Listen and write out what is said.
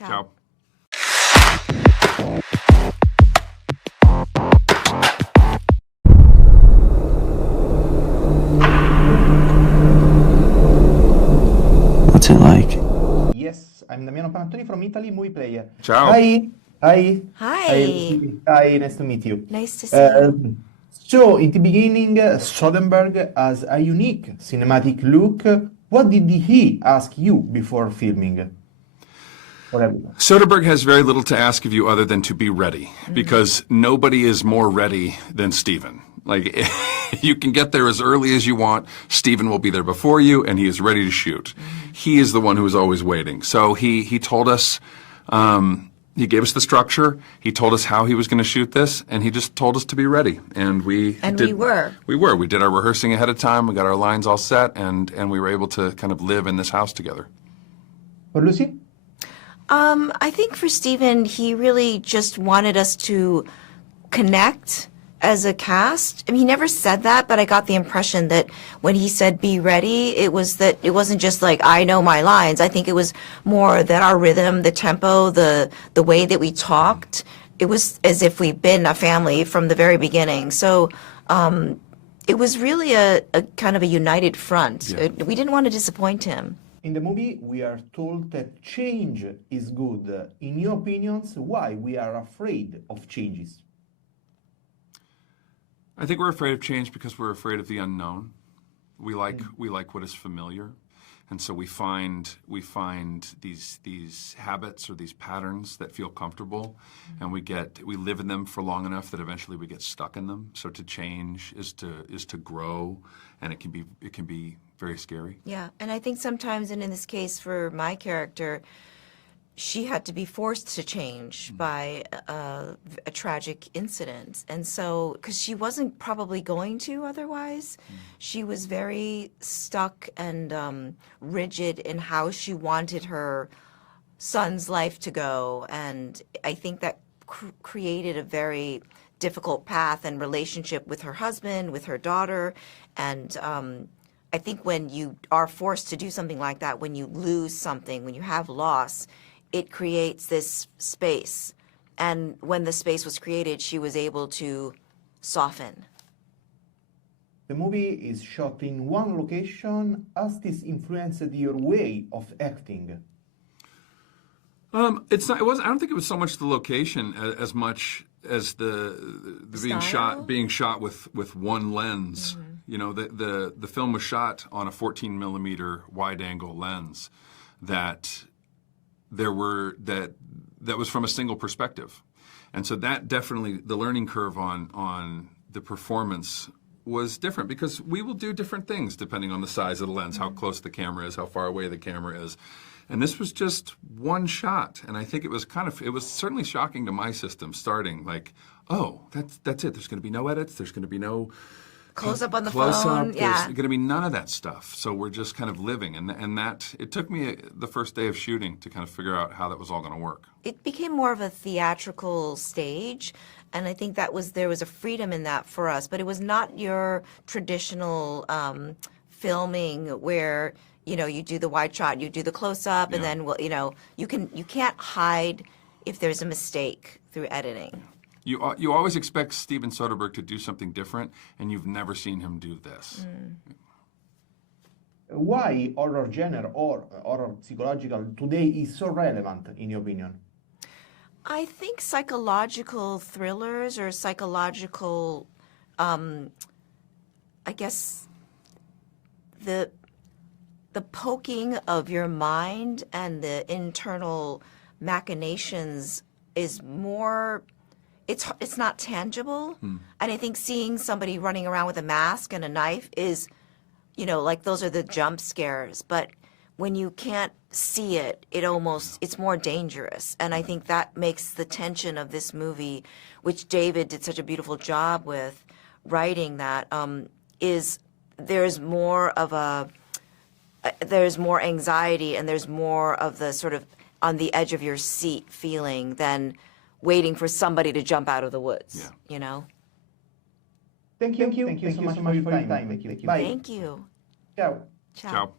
Ciao. What's it like? Yes, I'm Damiano Panattoni from Italy, Movieplayer. Ciao. Hi. Hi. Hi. Lucy. Hi, nice to meet you. Nice to see you. So, in the beginning, Soderbergh has a unique cinematic look. What did he ask you before filming? Whatever. Soderbergh has very little to ask of you other than to be ready, because nobody is more ready than Steven. Like, you can get there as early as you want. Steven will be there before you, and he is ready to shoot. He is the one who is always waiting. So he told us, he gave us the structure. He told us how he was going to shoot this, and he just told us to be ready. And we were. We were. We did our rehearsing ahead of time. We got our lines all set, and we were able to kind of live in this house together. For Lucy? I think for Steven, he really just wanted us to connect as a cast. I mean, he never said that, but I got the impression that when he said be ready, it wasn't just like, I know my lines. I think it was more that our rhythm, the tempo, the way that we talked, it was as if we'd been a family from the very beginning. So it was really a kind of a united front. Yeah. We didn't want to disappoint him. In the movie, we are told that change is good. In your opinions, why we are afraid of changes? I think we're afraid of change because we're afraid of the unknown. We like what is familiar, and so we find these habits or these patterns that feel comfortable, and we live in them for long enough that eventually we get stuck in them. So to change is to grow, and it can be very scary. Yeah, and I think sometimes, and in this case for my character, she had to be forced to change by a tragic incident. And so, because she wasn't probably going to otherwise, she was very stuck and rigid in how she wanted her son's life to go. And I think that created a very difficult path and relationship with her husband, with her daughter. And I think when you are forced to do something like that, when you lose something, when you have loss, it creates this space. And when the space was created, she was able to soften. The movie is shot in one location. Has this influenced your way of acting? It's not. It wasn't. I don't think it was so much the location as much as the being shot with one lens. You know, the film was shot on a 14 millimeter wide angle lens that was from a single perspective, and so that definitely the learning curve on the performance was different because we will do different things depending on the size of the lens, how close the camera is, how far away the camera is. And this was just one shot, and I think it was certainly shocking to my system starting, like, oh, that's it. There's going to be no edits. There's going to be no Close up on the phone. Yeah. There's going to be none of that stuff. So we're just kind of living, and that it took me the first day of shooting to kind of figure out how that was all going to work. It became more of a theatrical stage, and I think there was a freedom in that for us. But it was not your traditional filming where, you know, you do the wide shot, you do the close up, and then, well, you know, you can't hide if there's a mistake through editing. You always expect Steven Soderbergh to do something different, and you've never seen him do this. Why horror genre or horror psychological today is so relevant, in your opinion? I think psychological thrillers or psychological, I guess, the poking of your mind and the internal machinations is more. It's not tangible, and I think seeing somebody running around with a mask and a knife is, you know, like those are the jump scares. But when you can't see it, it's more dangerous. And I think that makes the tension of this movie, which David did such a beautiful job with writing that, is there's more anxiety and there's more of the sort of on the edge of your seat feeling than waiting for somebody to jump out of the woods, you know? Thank you so much for your time. Bye. Thank you. Ciao. Ciao.